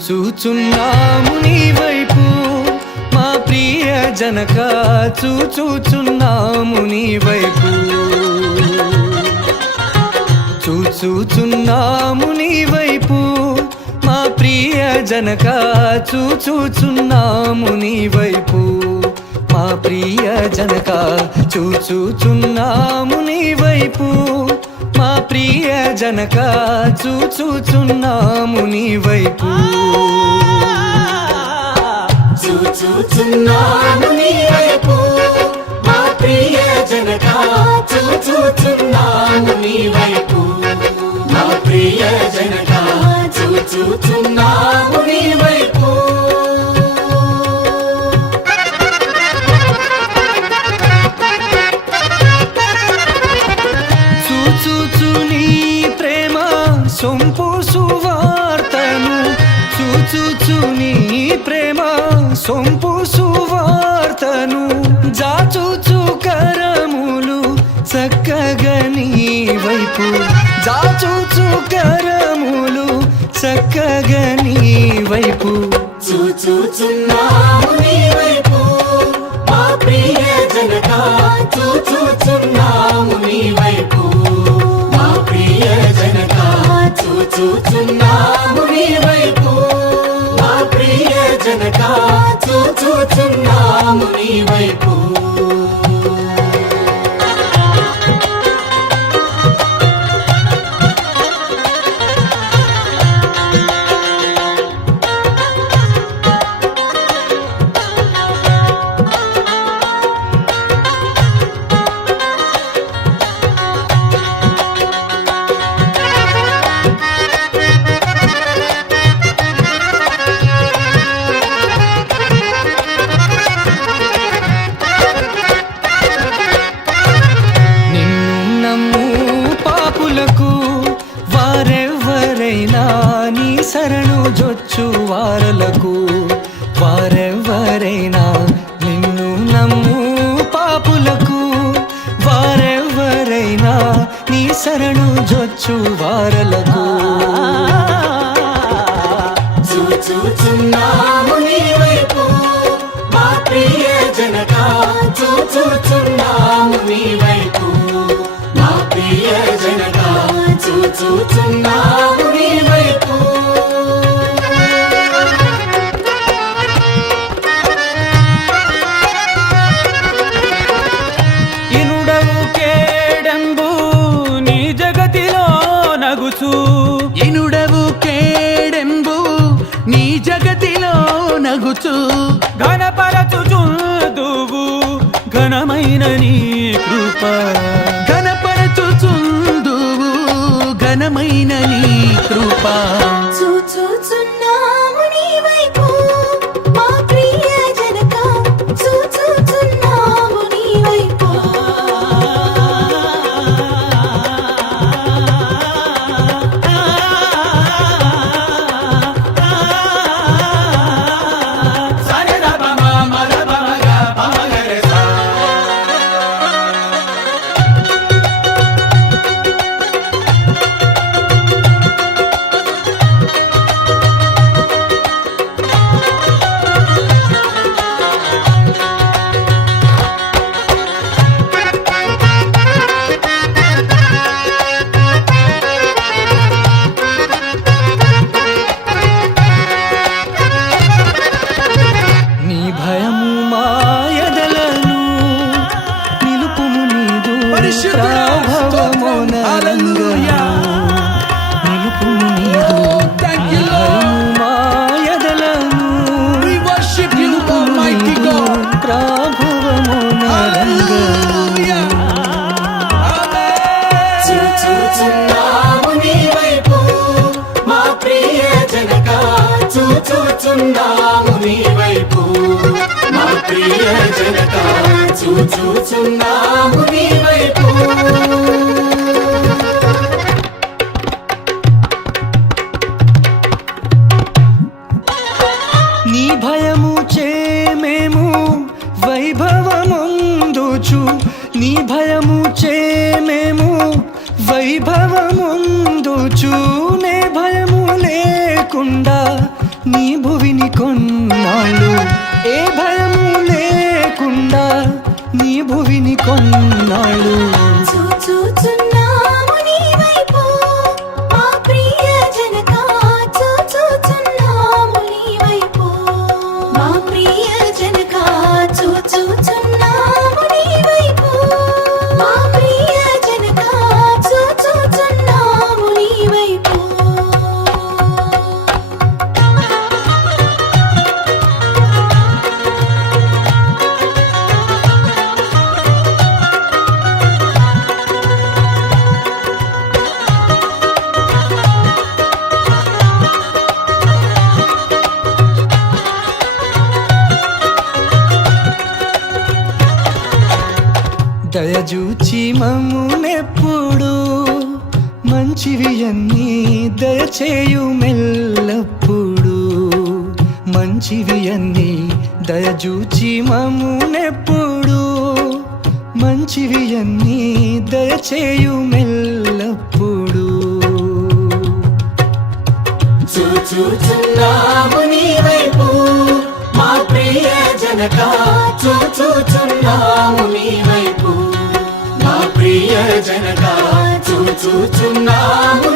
చూచుచున్నాము నీ వైపు మా ప్రియ జనక, చూచుచున్నాము నీ వైపు, చూచుచున్నాము నీ వైపు మా ప్రియ జనక, చూచుచున్నాము నీ వైపు మా ప్రియ జనక, చూచుచున్నాము నీ వైపు మా ప్రియ జనక, చూచుచున్నాము నీ వైపు, చూచుచున్నాము నీ వైపు మా ప్రియ జనక, చూచుచున్నాము నీ వైపు మా ప్రియ జనక, చూచుచున్నాము నీ వైపు. సొంపు సువార్తను చూచుచు నీ ప్రేమ, సొంపు సువార్తను జాచుచు కరములు చక్కగా నీ వైపు, జాచుచు కరములు చక్కగా నీ వైపు, చూచుచున్నాము నీ వైపు మా ప్రియ జనక, చూచుచున్నాము నీ వైపు మా ప్రియ జనక, చూచుచున్నాము నీ వైపు మా ప్రియ జనక, చూచుచున్నాము నీ వైపు. శరణు జొచ్చు వారలకు, వారెవ్వరైనా నిన్ను నమ్ము పాపులకు, వారెవ్వరైనా నీ శరణు జొచ్చు వారలకు, చూచుచున్నాము నీ వైపు మా ప్రియ జనక, చూచుచున్నాము నీ వైపు మా ప్రియ జనక, చూచుచున్నాము నీ వైపు. ఇనుడవు కేడంబు నీ జగతిలో నగుచు, ఇనుడవు కేడెంబు నీ జగతిలో నగుచు, ఘనపరచుచుందువు ఘనమైన నీ కృప, ఘనపరచుచుందువు ఘనమైన నీ కృప, చూచుచున్నాము నీ వైపు మా ప్రియ జనక, చూచుచున్నాము నీ వైపు. చూచుచున్నాము నీ వైపు మా ప్రియ జనక చూచుచున్నాము నీ వైపు నీ భయము చే మేము వైభవముందుచు నీ భయము చే మేము వైభవముందుచు నే భయము లేకుండా నీ భువిని కొన్నాళ్ళు ఏ భయము లేకుండా నీ భువిని కొన్నాళ్ళు చూచుచున్నాము నీ వైపు మా ప్రియ జనక చూచుచున్నాము నీ వైపు మా ప్రియ జనక చూచుచున్నాము నీ వైపు మా ప్రియ జనక చూచుచున్నాము నీ వైపు దయజూచి మమ్మునెప్పుడు మంచివి అన్నీ దయచేయు మెల్లప్పుడు మంచివి అన్నీ దయజూచి మమ్మునెప్పుడు మంచివి అన్నీ దయచేయు మెల్లప్పుడు చూచుచున్నాము నీ వైపు మా ప్రియ జనక చూచుచున్నాము నీ వైపు మా ప్రియ జనక చూచుచున్నాము